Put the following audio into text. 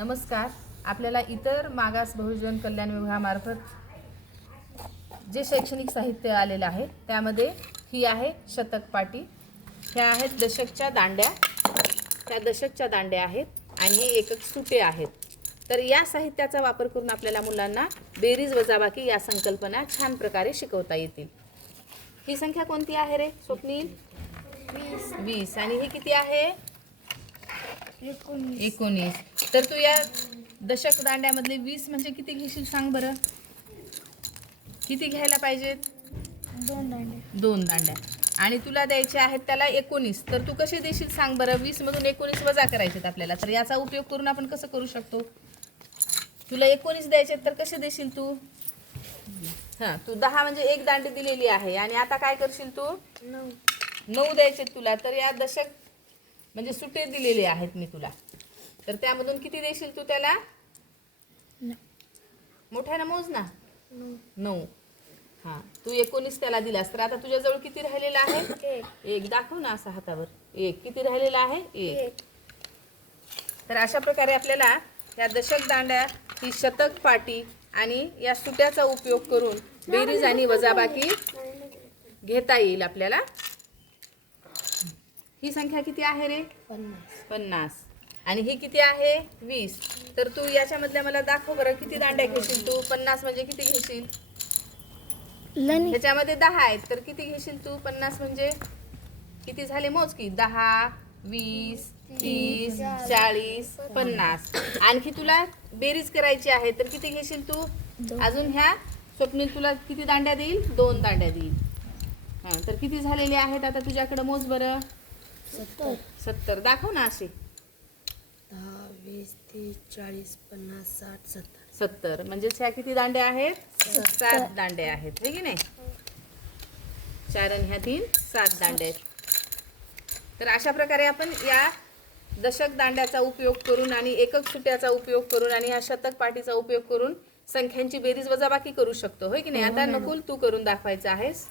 नमस्कार. आपल्याला इतर मागास बहुजन कल्याण विभागामार्फत जे शैक्षणिक साहित्य आलेलं आहे त्यामध्ये ही आहे शतक पाटी ह्या आहेत दशकच्या दांड्या. त्या दशकच्या दांड्या आहेत आणि हे एकक सुटे आहेत. तर या साहित्याचा वापर करून आपल्याला मुलांना बेरीज वजाबाकी या संकल्पना छान प्रकारे शिकवता येतील. ही संख्या कोणती आहे रे स्वप्नील? वीस वीस. आणि ही किती आहे? एकोणीस. तर तू या दशक दांड्यामधले वीस म्हणजे किती घेशील सांग बरं? किती घ्यायला पाहिजेत? दोन दांडे. दोन दांड्या. आणि तुला द्यायचे आहेत त्याला एकोणीस. तर तू कसे देशील सांग बरं? वीस मधून एकोणीस वजा करायचेत आपल्याला. तर याचा उपयोग करून आपण कसं करू शकतो? तुला एकोणीस द्यायचे तर कसे देशील तू? हां तू दहा म्हणजे एक दांडी दिलेली आहे. आणि आता काय करशील तू? नऊ. नऊ द्यायचे तुला. तर या दशक म्हणजे सुटे दिलेले आहेत मी तुला. तर त्यामधून किती देशील तू त्याला? मोठ्यानं मोज ना? नऊ. हां तू एकोणीस त्याला दिलास. तर आता तुझ्याजवळ किती राहिलेला आहे? एक. एक. दाखव ना असा हातावर. एक. किती राहिलेला आहे? एक. एक. तर अशा प्रकारे आपल्याला या दशक दांड्या ही शतक पाटी आणि या सुट्याचा उपयोग करून बेरीज आणि वजाबाकी घेता येईल आपल्याला. ही संख्या किती आहे रे? पन्नास. पन्नास. आणि ही किती आहे? वीस. तर तू याच्यामधल्या मला दाखव बरं किती दांड्या घेशील तू? पन्नास म्हणजे किती घेशील? लनी ह्याच्यामध्ये दहा आहेत. तर किती घेशील तू? पन्नास म्हणजे किती झाले मोज की दहा वीस तीस चाळीस पन्नास. आणखी तुला बेरीज करायची आहे. तर किती घेशील तू. अजून ह्या स्वप्नील तुला किती दांड्या देईल? दोन दांड्या देईल. हां तर किती झालेले आहेत? आता तुझ्याकडं मोज बरं. सत्तर. सत्तर. दाखव ना असे. दहा वीस तीस चाळीस पन्नास साठ सत्तर. सत्तर. म्हणजेच ह्या किती दांड्या आहेत? सात दांड्या आहेत. हे की नाही? चार आणि ह्या तीन सात दांड्या आहेत. तर अशा प्रकारे आपण या दशक दांड्याचा उपयोग करून आणि एकक सुट्याचा उपयोग करून आणि ह्या शतक पाटीचा उपयोग करून संख्यांची बेरीज वजाबाकी करू शकतो. होय की नाही? आता नकुल तू करून दाखवायचं आहेस.